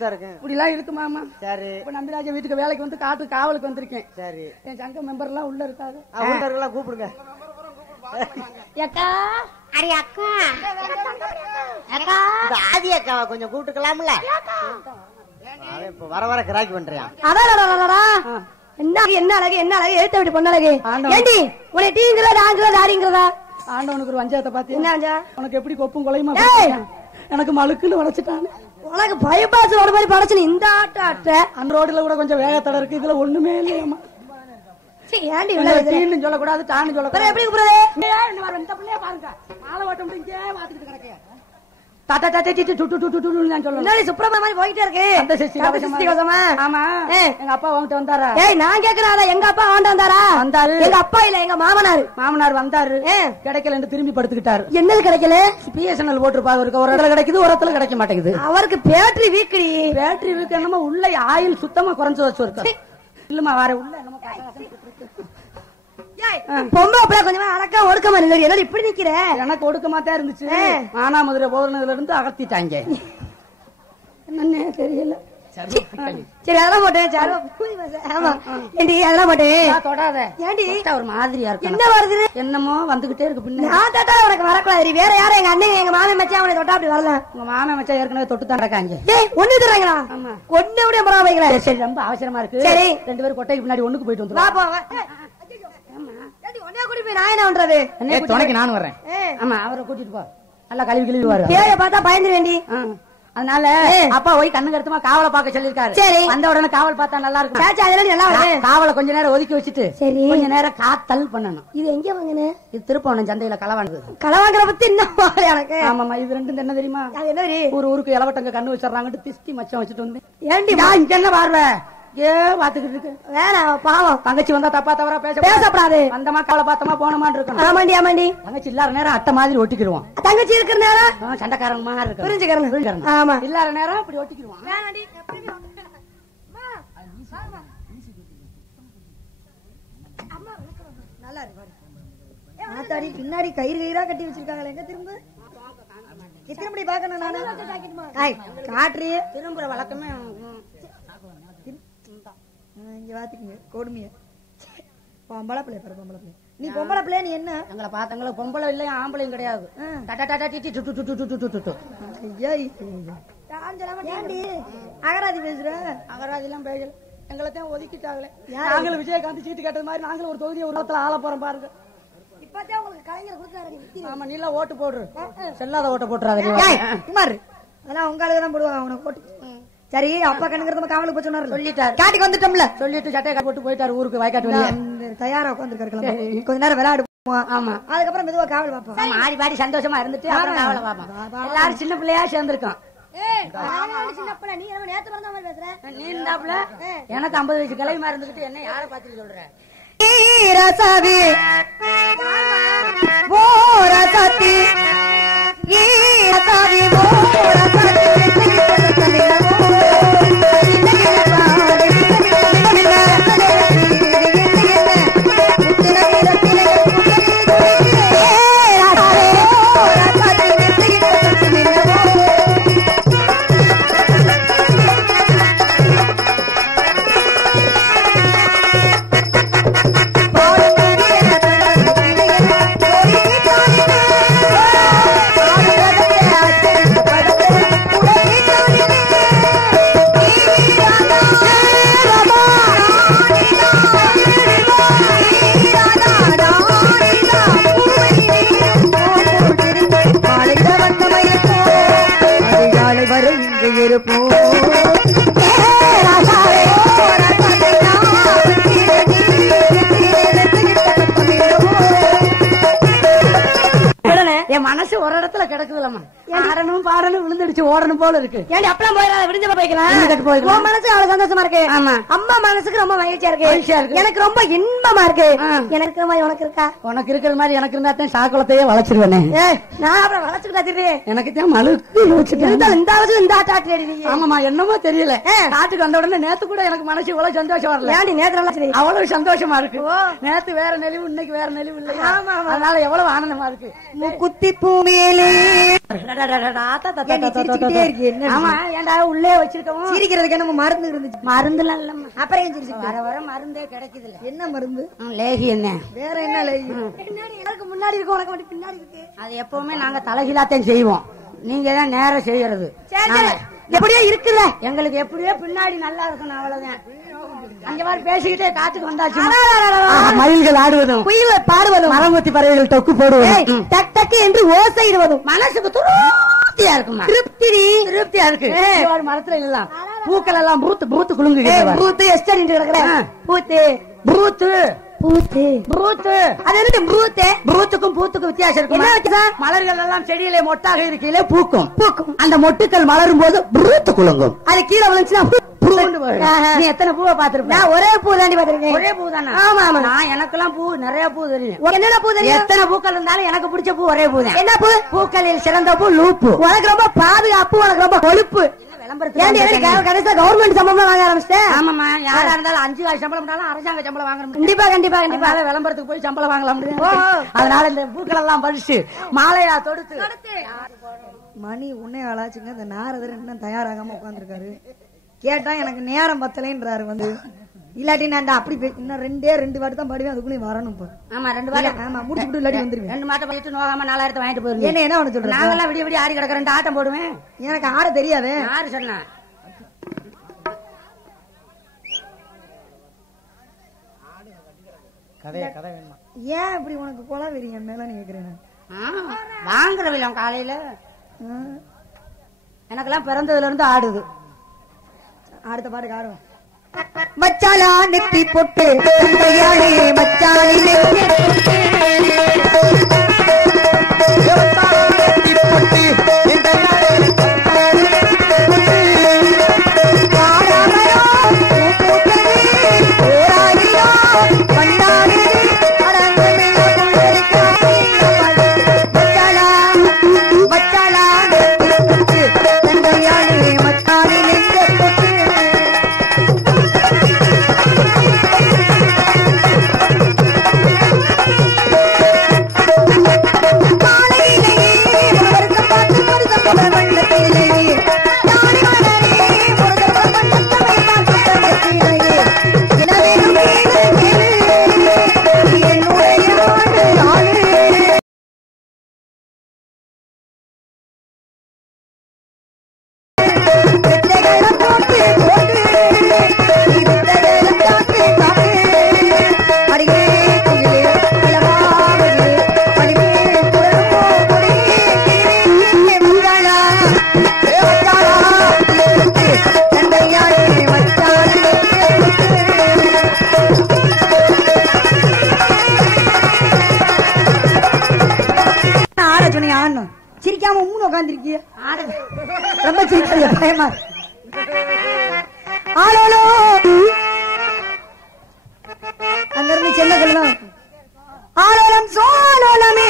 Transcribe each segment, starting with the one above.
இப்படி எல்லாம் இருக்கு மாமா. சரி. இப்ப நம்பிராஜ வீட்டுக்கு வேலைக்கு வந்து காட்டு காவலுக்கு வந்திருக்கேன். சரி. என் சங்க மெம்பர் எல்லாம் உள்ள இருக்காது. எல்லாம் கூப்பிடுங்க. ஆதி அக்காவை கொஞ்சம் கூப்பிட்டுக்கலாம்ல. வர வர கிராக்கி பண்றியான். என்ன என்ன அழகு என்ன அழகு எழுத்த விட்டு பொண்ணழகு. ஏண்டி உன்னை டீங்கிறதா ஆங்கிறதா தாரிங்கிறதா? ஆண்டவனுக்கு ஒரு வஞ்சகத்தை பாத்து என்ன வஞ்சா? உனக்கு எப்படி கொப்பும் கொலையுமா எனக்கு மழுக்குன்னு வளைச்சிட்டானு. உனக்கு பயப்பாச்சு ஒரு மாதிரி படைச்சு இந்த ஆட்ட ஆட்ட. அந்த ரோடுல கூட கொஞ்சம் வேகத்தடை இருக்கு. இதுல ஒண்ணுமே இல்லையாமா. ஏண்டி சொல்லக்கூடாது டான்னு சொல்லக்கூடாது. எப்படி கூப்பிடுறது? இந்த பிள்ளைய பாருங்க மாலை ஓட்டம் இங்கே பாத்துக்கிட்டு கிடக்க. சுப்பிரமணிய மாதிரி போயிட்டே இருக்கு. ஆமா எங்க அப்பா வாங்கிட்டு வந்தாரா? நான் கேக்குறாத எங்க அப்பா வாங்கிட்டு வந்தாரா? வந்தாரு. எங்க அப்பா இல்ல எங்க மாமனார் வந்தாரு. கிடைக்கல திரும்பி படுத்துக்கிட்டாரு. என்னது கிடைக்கல? பிஎஸ்என்எல் போட்டிருப்பாரு. ஒரு இடத்துல கிடைக்குது ஒரு இடத்துல கிடைக்க மாட்டேங்குது. அவருக்கு பேட்டரி வீக்கடி. பேட்டரி வீக் என்னமோ உள்ள ஆயில் சுத்தமா குறைஞ்சு வச்சு இருக்கு. இல்லமா வர உள்ள என்னமோ பொம்பளை பிள்ளை கொஞ்சமா அடக்கா ஒடுக்கமா நில்லு. என்ன இப்படி நிக்கிற? எனக்கு ஒடுக்கமா தான் இருந்துச்சு. மானாமதுரை போதுனதுல இருந்து அகத்திட்டாங்க. என்னன்னே தெரியல. சரி அதெல்லாம் போட்டேன். ஆமா ஏண்டி அதெல்லாம் போட்டேன். தொடாத. ஏண்டி ஒரு மாதிரியா இருக்கு. என்ன வருது? என்னமோ வந்துகிட்டே இருக்கு. பின்ன நான் தொட்டா உனக்கு வரக்கூடாது. வேற யாரும் எங்க அண்ணன் எங்க மாமன் மச்சான் அவனை தொட்டா அப்படி வரல. உங்க மாமன் மச்சான் ஏற்கனவே தொட்டு தான் நடக்காங்க. ஒண்ணு தராங்களா? ஒண்ணு விட பரவாயில்ல. சரி ரொம்ப அவசரமா இருக்கு. சரி 2 பேரும் கொட்டைக்கு பின்னாடி ஒண்ணுக்கு போயிட்டு வந்துருவோம். நான் என்ன பண்றது? துணைக்கு நான் வர்றேன். ஆமா அவரை கூட்டிட்டு போ. நல்லா கழுவி வருவாரு. பேய பார்த்தா பயந்துரு வேண்டி. அதனால அப்பா போய் கண்ணு கருத்துமா காவலை பார்க்க சொல்லிருக்காரு. சரி வந்த உடனே காவல் பார்த்தா நல்லா இருக்கும். காவலை கொஞ்ச நேரம் ஒதுக்கி வச்சுட்டு கொஞ்ச நேரம் காத்தல் பண்ணணும். இது எங்க வாங்கின? இது திருப்பவனம் சந்தையில களவாங்குது. களவாங்குற பத்தி என்ன எனக்கு? ஆமாமா இது ரெண்டும் என்ன தெரியுமா? ஊருக்கு இளவட்டங்க கண்ணு வச்சிடறாங்கட்டு திஸ்தி மச்சம் வச்சுட்டு வந்து. ஏண்டி இங்க என்ன பார்வை பாத்துக்கிட்டு இருக்கு. வேணாம் பாவம். தங்கச்சி வந்தா தப்பா தவறா பேசப்படாது. வந்தமா காவலை பார்த்தமா போனமான்னு இருக்கணும். ஆமாண்டி தங்கச்சி இல்லாத நேரம் அட்டை மாதிரி ஒட்டிக்கிடுவோம். தங்கச்சி இருக்கிற நேரம் சண்டைக்காரங்க மாதிரி இருக்கு. புரிஞ்சுக்கிறேன். ஆமா இல்லாத நேரம் இப்படி ஒட்டிக்கிடுவோம். நல்லா இருக்கு. பின்னாடி கயிறு கயிறா கட்டி வச்சிருக்காங்களே. எங்க திரும்ப திரும்பி பாக்கணும். நானு காட்டுறிய திரும்புற வழக்கமே இங்க பாத்துக்கீங்க கொடுமைய. பொம்பளை பிள்ளை பாரு பொம்பளை பிள்ளை. நீ பொம்பளை பிள்ளை நீ என்ன? எங்களை பார்த்தவங்கள பொம்பளை இல்லையா ஆம்பளையும் கிடையாது. அகராதி பேசுற? அகராதி எல்லாம் பேசல. எங்களைத்தான் ஒதுக்கிட்டாங்களே. நாங்களும் விஜயகாந்த் சீட்டு கேட்டது மாதிரி நாங்களும் ஒரு தொகுதியை ஒரு இடத்துல ஆள போறோம் பாருங்க. இப்பதான் உங்களுக்கு கலைஞர் கொடுத்தாரு. ஆமா நீல ஓட்டு போடுற செல்லாத ஓட்ட போட்டுறாரு. அதெல்லாம் உங்க ஆளுதான் போடுவாங்க. அவனை போட்டு சரி அப்பா கண்ணுங்கிறத காவலுக்கு போய் சொன்னாரு. சொல்லிட்டாரு. காட்டிக்கு வந்துட்டோம்ல. சொல்லிட்டு சட்டையை போட்டு போயிட்டாரு ஊருக்கு வயக்காட்டு வெளியே. தயாரா உட்காந்துருக்காரு. கொஞ்ச நேரம் விளையாடுவோம். ஆமா அதுக்கப்புறம் மெதுவா காவல் பார்ப்போம். ஆடி பாடி சந்தோஷமா இருந்துட்டு அப்புறம் காவலை பார்ப்போம். எல்லாரும் சின்ன பிள்ளையா சேர்ந்திருக்கோம். நீ இருந்தாப்புல எனக்கு 50 வயசு கிளைமா இருந்துகிட்டு என்ன யார பாத்துட்டு சொல்ற? என் மனசு ஒரு இடத்துல கிடக்குதுலம்மா. ஆடணும் பாடணும் விழுந்துடுச்சு ஓடணும் போல இருக்கு. ஏன்டி அப்பலாம் போயிடாத விடுஞ்ச போய்க்கலாம். மனசு அவ்வளவு சந்தோஷமா இருக்கு. ஆமா அம்மா மனசுக்கு ரொம்ப மகிழ்ச்சியா இருக்கு. எனக்கு ரொம்ப இன்பமா இருக்கு. எனக்கு உனக்கு இருக்கா? உனக்கு இருக்கிற மாதிரி எனக்கு இருந்தா தான் சாக்குளத்தையே வளச்சிருவேனே. நான் அப்புறம் வளச்சுக்கிட்டா எனக்கு தான் மழுக்கு இந்த ஆட்டாட்டு. ஆமாமா என்னமோ தெரியல. நாட்டுக்கு வந்த உடனே நேத்து கூட எனக்கு மனசு இவ்வளவு சந்தோஷம் வரல. ஏன்டி நேத்து அவ்வளவு சந்தோஷமா இருக்கு. நேத்து வேற நெளிவு இன்னைக்கு வேற நெளிவு இல்லையா? அதனால எவ்வளவு ஆனந்தமா இருக்கு. குத்தி பூமியிலே ஆமா ஏன்டா உள்ளே வச்சிருக்கோம் சிரிக்கிறதுக்கு நம்ம மருந்து இருந்துச்சு. மருந்துலாம் இல்ல அப்புறம் ஏன் சிரிச்சு? வர வர மருந்தே கிடைக்குது. என்ன மருந்து? லேகி என்ன வேற என்ன லேகி? எனக்கு முன்னாடி இருக்கு, உனக்கு மட்டும் பின்னாடி இருக்கு. அது எப்பவுமே நாங்க தலைகீழாத்தான் செய்வோம், நீங்க தான் நேரம் செய்யறது. எப்படியோ இருக்குல்ல, எங்களுக்கு எப்படியோ பின்னாடி நல்லா இருக்கணும், அவ்வளவுதான். அங்க மாதிரி பேசிக்கிட்டே காத்துக்கு வந்தாச்சு. மயில்கள் ஆடுவதும், குயில் பாடுவதும், மரமுத்தி பறவைகள் தொக்கு போடுவதும், டக் டக் என்று ஓசையிடுவதும் மனசுக்கு திருப்தியா இருக்குமா? திருப்தியா இருக்கு. மரத்துல எல்லாம் பூக்கள் எல்லாம் பூத்து பூத்து குலுங்கு. பூத்து எஸ்டர் கிடக்குறேன். பூத்து பூத்து பூத்து பூத்து அது என்ன பூத்து? பூத்துக்கும் பூத்துக்கும் வித்தியாசம் இருக்கு. மலர்கள் எல்லாம் செடியிலே மொட்டாக இருக்கையிலே பூக்கும். பூக்கும். அந்த மொட்டுக்கள் மலரும் போது பூத்து குலுங்கும். அது கீழே விழுந்துச்சுன்னா நீ எத்தனை பூவை பாத்திருப்ப? நான் ஒரே பூ தாண்டி பாத்திருக்கேன். ஒரே பூ தானே? ஆமா ஆமா. நான் எனக்கெல்லாம் பூ நிறைய பூ தெரியும். என்னென்ன பூ தெரியும்? எத்தனை பூக்கள் இருந்தாலும் எனக்கு பிடிச்ச பூ ஒரே பூ தான். என்ன பூ? பூக்களில் சிறந்த பூ லூப்பு. உனக்கு ரொம்ப பாதுகாப்பு, உனக்கு ரொம்ப கொழுப்பு. கடைசியா கவர்மெண்ட் சம்பளம் வாங்க ஆரம்பிச்சிட்டேன். ஆமாமா, யாரா இருந்தாலும் 5 காசு சம்பளம் இருந்தாலும் அரசாங்க சம்பளம் வாங்கணும். கண்டிப்பா கண்டிப்பா கண்டிப்பா விளம்பரத்துக்கு போய் சம்பளம் வாங்கலாம். அதனால இந்த பூக்கள் எல்லாம் பறிச்சு மாலையா தொடுத்து. மணி உன்னே ஆளாச்சுங்க. இந்த நாரதர் இன்னும் தயாராகாம உட்காந்துருக்காரு. கேட்டா எனக்கு நேரம் பத்தலைன்றாரு. வந்து இல்லாட்டி நான் அப்படி இன்னும் 2 வாட்டி தான் பாடுவேன், அதுக்குள்ளே வரணும். ஆமா 2 வாட்டி. ஆமா முடிச்சுட்டு இல்லாட்டி வந்துருவேன். 2 மாட்டை போயிட்டு நோகாம 4000 வாங்கிட்டு போயிருவேன். என்ன ஒண்ணு சொல்றேன், நாங்கெல்லாம் விடிய விடிய ஆடி கிடக்க 2 ஆட்டம் போடுவேன். எனக்கு ஆட தெரியாது. யாரு சொன்னா? ஏன் இப்படி உனக்கு கொலை வெறிய மேல கேக்குறேன்? வாங்குறவில்ல காலையில எனக்கெல்லாம் பிறந்ததுல இருந்து ஆடுது. அடுத்த பாட்டுக்கு ஆடுவோம். மச்சாலா நெத்தி பொட்டு மச்சாலி சிரிக்காம உட்காந்துருக்கிய ரொம்ப சிரிக்க பயமா. ஆளோ அங்க இருந்து செல்லலாம். ஆலோலம் சோலோலமே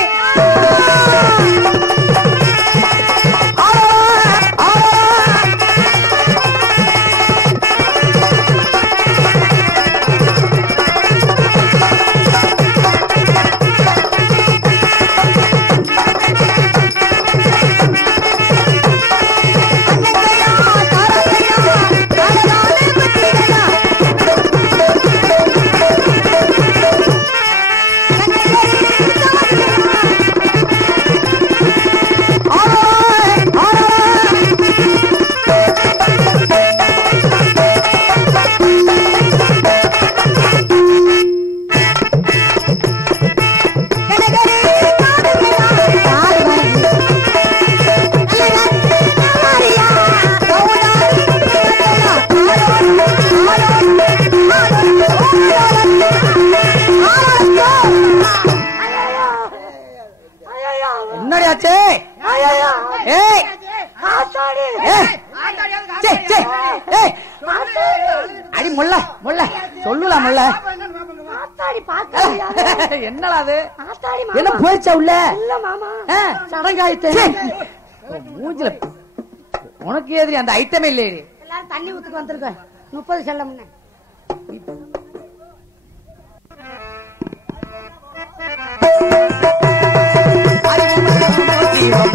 அடி முல்ல முல்ல சொல்லலாம் முல்ல. என்னடா அது? என்ன போயிடுச்சா உள்ள? சடங்காயிட்டு மூஞ்சில உனக்கு எதிரி அந்த ஐட்டமே இல்ல. எல்லாரும் தண்ணி ஊத்துக்கு வந்திருக்க 30 செல்லம்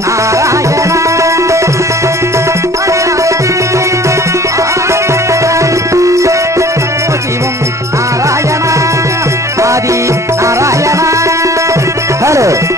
நாராயண பாடு